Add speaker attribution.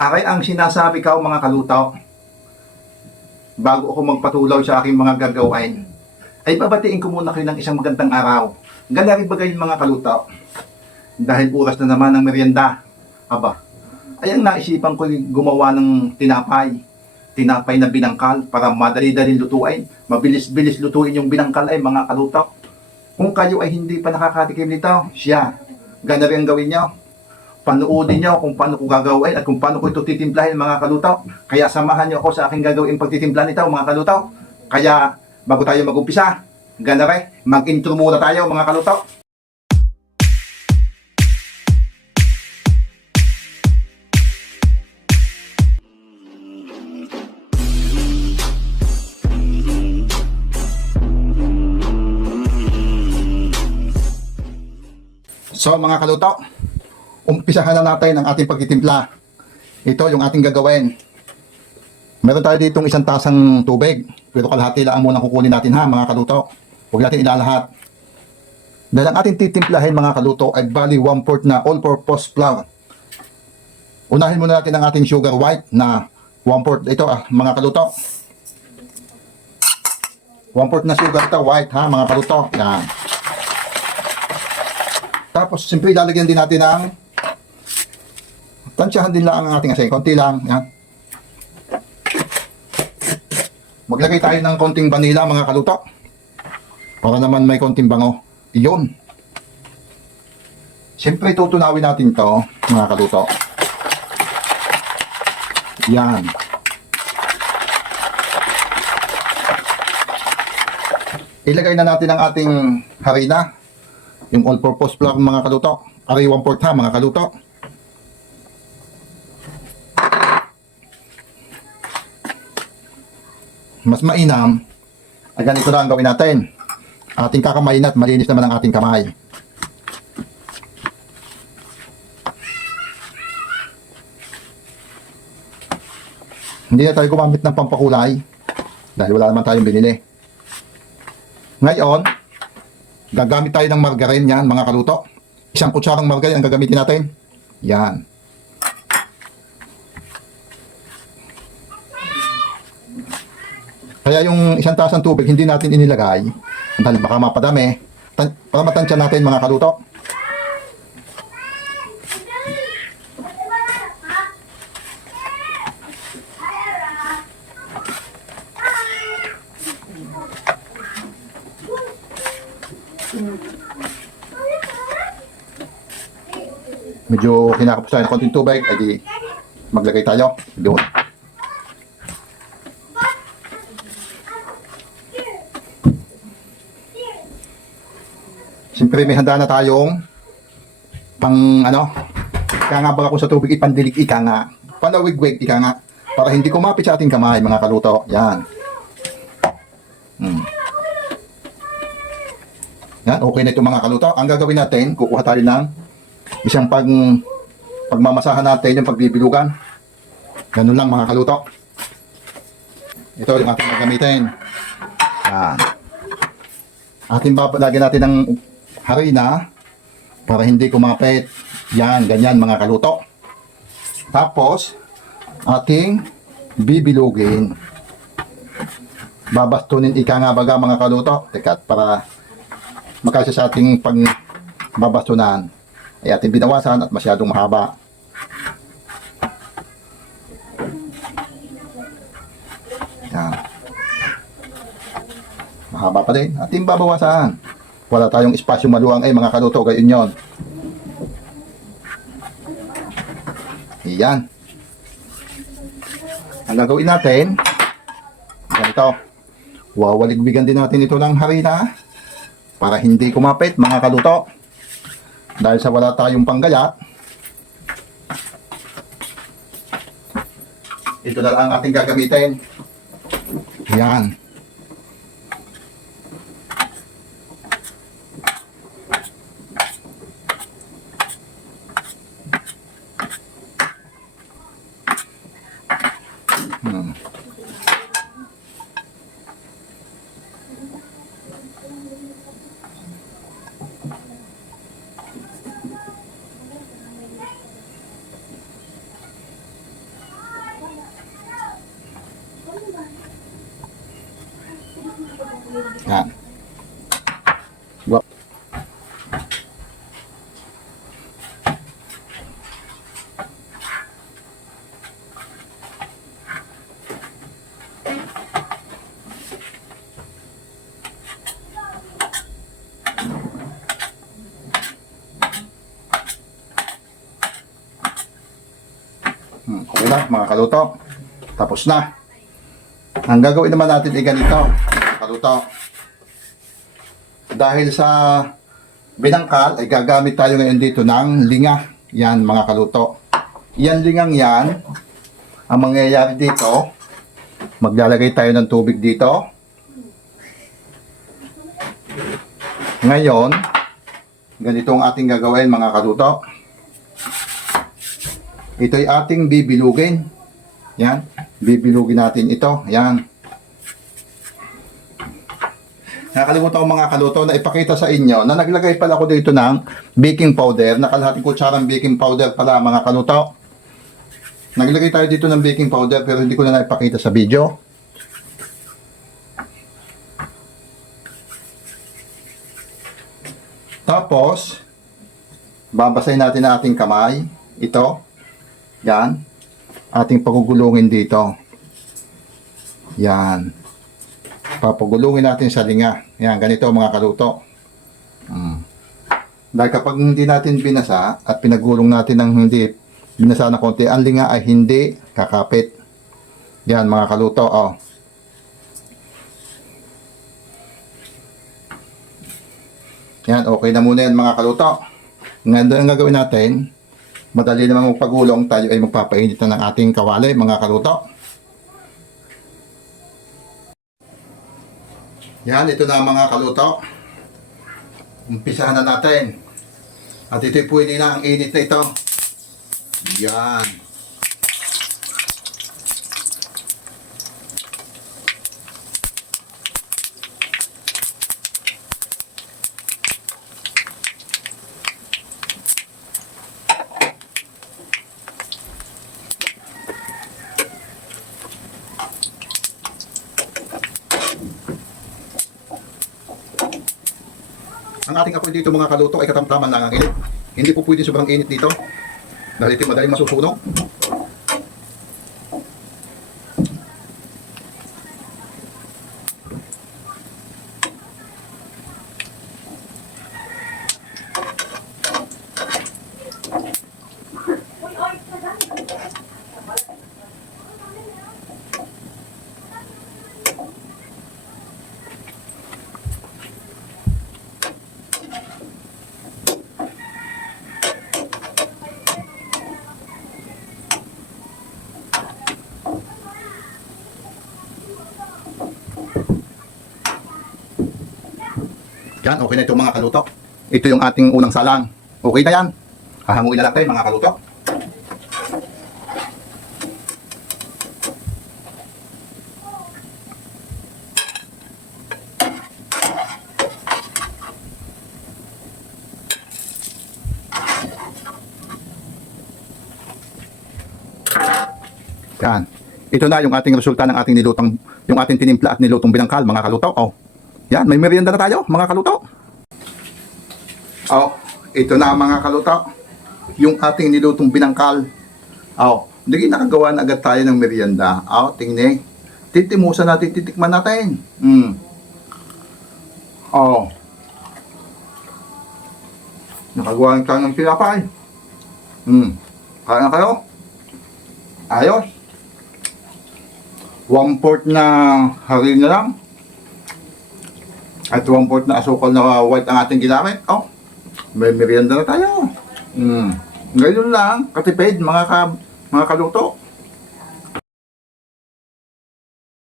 Speaker 1: Aray ang sinasabi ko mga kalutaw. Bago ako magpatuloy sa aking mga gagawin, ay babatiin ko muna kayo ng isang magandang araw. Galari ba kayo mga kalutaw? Dahil oras na naman ng merienda. Aba, ay ang naisipan ko gumawa ng tinapay. Tinapay na binangkal para madali-dali lutuin. Mabilis-bilis lutuin yung binangkal ay mga kalutaw. Kung kayo ay hindi pa nakakatikim nito, siya, ganari ang gawin nyo panoodin nyo kung paano ko gagawin at kung paano ko ito titimplahin mga kalutaw. Kaya samahan nyo ako sa aking gagawin pagtitimpla nito mga kalutaw. Kaya bago tayo mag-umpisa, ganare, mag-intro muna tayo mga kalutaw. So mga kalutaw, umpisahan na natin ang ating pagtitimpla. Ito yung ating gagawin. Meron tayo ditong isang tasang tubig. Pero kalahati lang ang muna kukunin natin ha mga kaluto. Huwag natin ilalahat. Dahil ang ating titimplahin mga kaluto ay bali 1 4 na all-purpose flour. Unahin muna natin ang ating sugar white na 1 4 ito ah mga kaluto. 1 4 na sugar ito white ha mga kaluto. Yan. Tapos, siyempre ilalagyan din natin ng tansyahan din lang ang ating asay. Konti lang. Yan. Maglagay tayo ng konting vanilla mga kaluto. Para naman may konting bango. Iyon. Siyempre tutunawin natin to mga kaluto. Yan. Ilagay na natin ang ating harina yung all-purpose flour mga kaluto. Aray 1 4 ha mga kaluto. Mas mainam, ay ganito na ang gawin natin. Ating kakamayin at malinis naman ang ating kamay. Hindi na tayo gumamit ng pampakulay dahil wala naman tayong binili. Ngayon, Gagamit tayo ng margarine yan, mga kaluto. Isang kutsarang margarine ang gagamitin natin. Yan. Kaya yung isang taas ng tubig, hindi natin inilagay. Dahil baka mapadami. Tan- para matansya natin, mga kaluto. Medyo kinakapos tayo ng konting tubig, edi maglagay tayo. Doon. Siyempre may handa na tayong pang ano, ika nga ba ako sa tubig ipandilig ika nga. Panawigwig ika nga. Para hindi kumapit sa ating kamay mga kaluto. Yan. Hmm. Yan, okay na ito mga kaluto. Ang gagawin natin, kukuha tayo ng isang pag pagmamasahan natin yung pagbibilugan. Ganun lang mga kaluto. Ito yung ating gagamitin. Yan. Ating babalagyan natin ng harina para hindi kumapit. Yan, ganyan mga kaluto. Tapos, ating bibilugin. Babastunin ika nga baga mga kaluto. Teka, para makasya sa ating pag babastunan ay ating binawasan at masyadong mahaba. Yan. Mahaba pa din. Ating babawasan. Wala tayong espasyo maluwang ay mga kaluto. Gayon yon. Yan. Ang gagawin natin, ganito. Wawaligbigan din natin ito ng harina para hindi kumapit mga kaluto. Dahil sa wala tayong panggaya, ito na lang ang ating gagamitin. Yan. Ha. Wow. Hmm, okay na mga kaluto. Tapos na. Ang gagawin naman natin ay ganito mga kaluto. Dahil sa binangkal, ay gagamit tayo ngayon dito ng linga. Yan, mga kaluto. Yan lingang yan. Ang mangyayari dito, maglalagay tayo ng tubig dito. Ngayon, ganito ang ating gagawin mga kaluto. Ito'y ating bibilugin. Yan. Bibilugin natin ito. Yan. Nakalimutan ko mga kaluto na ipakita sa inyo na naglagay pala ako dito ng baking powder. Nakalahating kutsarang baking powder pala mga kaluto. Naglagay tayo dito ng baking powder pero hindi ko na naipakita sa video. Tapos, babasahin natin ang ating kamay. Ito. Yan. Ating pagugulungin dito. Yan. Papagulungin natin sa linga. Yan, ganito mga kaluto. Mm. Dahil kapag hindi natin binasa at pinagulong natin ng hindi binasa na konti, ang linga ay hindi kakapit. Yan mga kaluto. Oh. Yan, okay na muna yan mga kaluto. Ngayon ang gagawin natin, madali naman magpagulong, tayo ay magpapainit na ng ating kawali mga kaluto. Yan, ito na mga kaluto. Umpisahan na natin. At ito'y pwede na ang init na ito. Yan. Ang ating apoy dito mga kaluto ay katamtaman lang ang init. Hindi po pwede sobrang init dito. Dahil ito madaling masusunog. Yan, okay na ito mga kaluto. Ito yung ating unang salang. Okay na yan. Hahanguin na lang tayo mga kaluto. Yan. Ito na yung ating resulta ng ating nilutang, yung ating tinimpla at nilutong binangkal, mga kaluto. Oh. Yan, may merienda na tayo, mga kaluto. Oh, ito na mga kaluto. Yung ating nilutong binangkal. Oh, hindi nakagawa na agad tayo ng merienda. Oh, tingnan. Titimusan natin, titikman natin. Hmm. Oh. Nakagawa na tayo ng pinapay. Hmm. Kaya na kayo? Ayos. One fourth na harina lang. At one fourth na asukal na white ang ating ginamit. Oh, may merienda na tayo. Mm. Ngayon lang, katipid, mga, ka, mga kaluto.